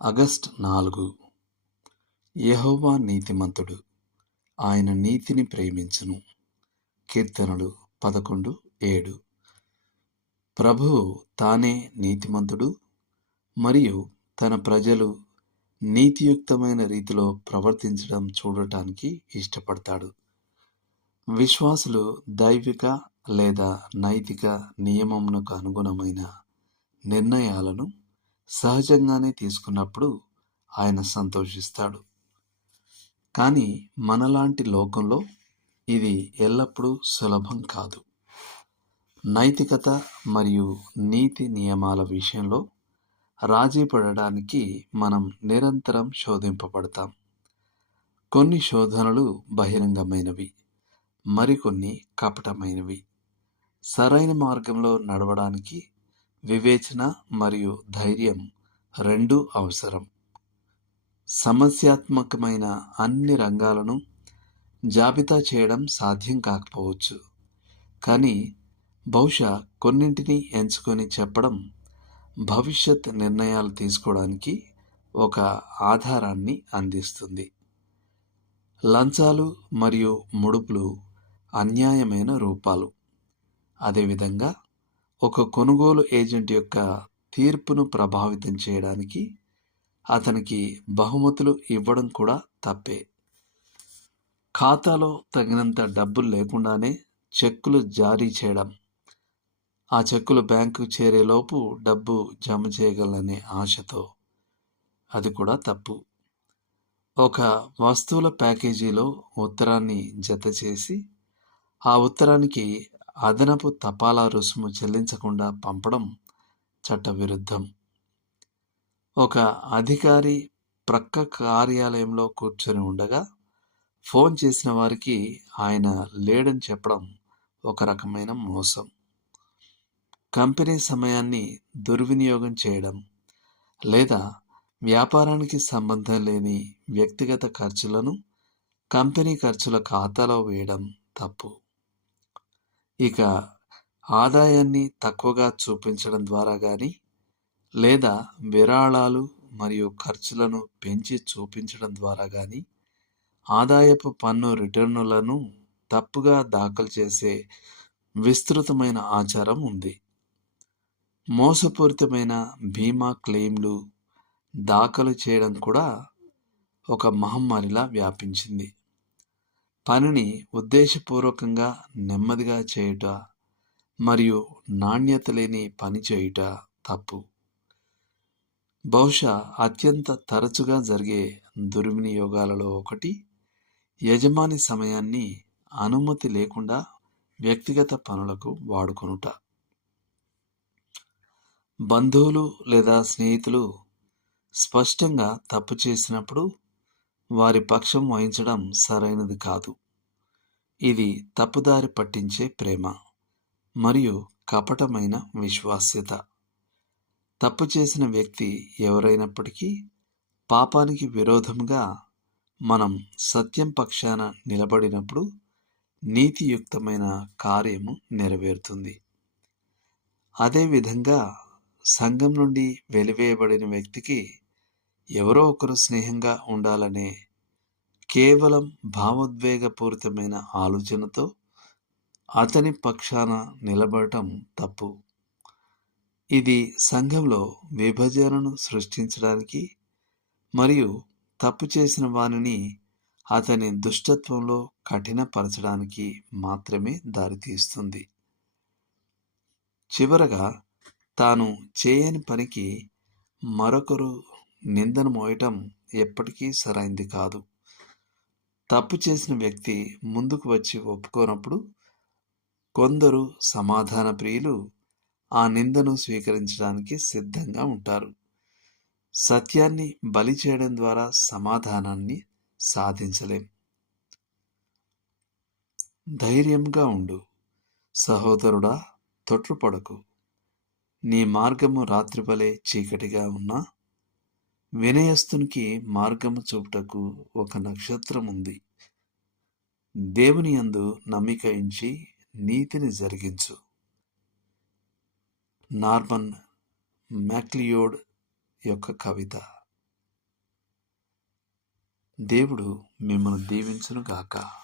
August 4. యెహోవా నీతిమంతుడు, ఆయన నీతిని ప్రేమించును. కీర్తనలు 11:7. ప్రభువు తానే నీతిమంతుడు మరియు తన ప్రజలు నీతియుక్తమైన రీతిలో ప్రవర్తించడం చూడటానికి ఇష్టపడతాడు. విశ్వాసులు దైవిక లేదా నైతిక నియమమునకు అనుగుణమైన నిర్ణయాలను సహజంగానే తీసుకున్నప్పుడు ఆయన సంతోషిస్తాడు. కానీ మనలాంటి లోకంలో ఇది ఎల్లప్పుడూ సులభం కాదు. నైతికత మరియు నీతి నియమాల విషయంలో రాజీ పడడానికి మనం నిరంతరం శోధింపబడతాం. కొన్ని శోధనలు బహిరంగమైనవి, మరికొన్ని కపటమైనవి. సరైన మార్గంలో నడవడానికి వివేచన మరియు ధైర్యం రెండూ అవసరం. సమస్యాత్మకమైన అన్ని రంగాలను జాబితా చేయడం సాధ్యం కాకపోవచ్చు, కానీ బహుశా కొన్నింటిని ఎంచుకొని చెప్పడం భవిష్యత్ నిర్ణయాలు తీసుకోవడానికి ఒక ఆధారాన్ని అందిస్తుంది. లంచాలు మరియు ముడుపులు అన్యాయమైన రూపాలు. అదేవిధంగా ఒక కొనుగోలు ఏజెంట్ యొక్క తీర్పును ప్రభావితం చేయడానికి అతనికి బహుమతులు ఇవ్వడం కూడా తప్పే. ఖాతాలో తగినంత డబ్బులు లేకుండానే చెక్కులు జారీ చేయడం, ఆ చెక్కులు బ్యాంకు చేరేలోపు డబ్బు జమ చేయగలనే ఆశతో, అది కూడా తప్పు. ఒక వస్తువుల ప్యాకేజీలో ఉత్తరాన్ని జత చేసి ఆ ఉత్తరానికి అదనపు తపాలా రుసుము చెల్లించకుండా పంపడం చట్టవిరుద్ధం. ఒక అధికారి ప్రక్క కార్యాలయంలో కూర్చొని ఉండగా ఫోన్ చేసిన వారికి ఆయన లేడని చెప్పడం ఒక రకమైన మోసం. కంపెనీ సమయాన్ని దుర్వినియోగం చేయడం లేదా వ్యాపారానికి సంబంధం లేని వ్యక్తిగత ఖర్చులను కంపెనీ ఖర్చుల ఖాతాలో వేయడం తప్పు. ఇక ఆదాయాన్ని తక్కువగా చూపించడం ద్వారా కానీ లేదా విరాళాలు మరియు ఖర్చులను పెంచి చూపించడం ద్వారా కానీ ఆదాయపు పన్ను రిటర్నులను తప్పుగా దాఖలు చేసే విస్తృతమైన ఆచారం ఉంది. మోసపూరితమైన బీమా క్లెయిమ్లు దాఖలు చేయడం కూడా ఒక మహమ్మారిలా వ్యాపించింది. పనిని ఉద్దేశపూర్వకంగా నెమ్మదిగా చేయుట మరియు నాణ్యత లేని పని చేయుట తప్పు. బహుశా అత్యంత తరచుగా జరిగే దుర్వినియోగాలలో ఒకటి యజమాని సమయాన్ని అనుమతి లేకుండా వ్యక్తిగత పనులకు వాడుకొనుట. బంధువులు లేదా స్నేహితులు స్పష్టంగా తప్పు చేసినప్పుడు వారి పక్షం వహించడం సరైనది కాదు. ఇది తప్పుదారి పట్టించే ప్రేమ మరియు కపటమైన విశ్వాస్యత. తప్పు చేసిన వ్యక్తి ఎవరైనప్పటికీ పాపానికి విరోధంగా మనం సత్యం పక్షాన నిలబడినప్పుడు నీతియుక్తమైన కార్యము నెరవేరుతుంది. అదేవిధంగా సంఘం నుండి వెలివేయబడిన వ్యక్తికి ఎవరో ఒకరు స్నేహంగా ఉండాలనే కేవలం భావోద్వేగపూరితమైన ఆలోచనతో అతని పక్షాన నిలబడటం తప్పు. ఇది సంఘంలో విభజనను సృష్టించడానికి మరియు తప్పు చేసిన వానిని అతని దుష్టత్వంలో కఠినపరచడానికి మాత్రమే దారితీస్తుంది. చివరగా తాను చేయని పనికి మరొకరు నిందను మోయటం ఎప్పటికీ సరైంది కాదు. తప్పు చేసిన వ్యక్తి ముందుకు వచ్చి ఒప్పుకోనప్పుడు కొందరు సమాధాన ప్రియులు ఆ నిందను స్వీకరించడానికి సిద్ధంగా ఉంటారు. సత్యాన్ని బలి చేయడం ద్వారా సమాధానాన్ని సాధించలేం. ధైర్యంగా ఉండు, సహోదరుడా, తొట్రుపడకు. నీ మార్గము రాత్రివలె చీకటిగా ఉన్నా వినయస్తునికి మార్గము చూపుటకు ఒక నక్షత్రం ఉంది. దేవుని యందు నమ్మిక ఉంచి నీతిని జరిగించు. నార్మన్ మ్యాక్లియోడ్ యొక్క కవిత. దేవుడు మిమ్మల్ని దీవించును గాక.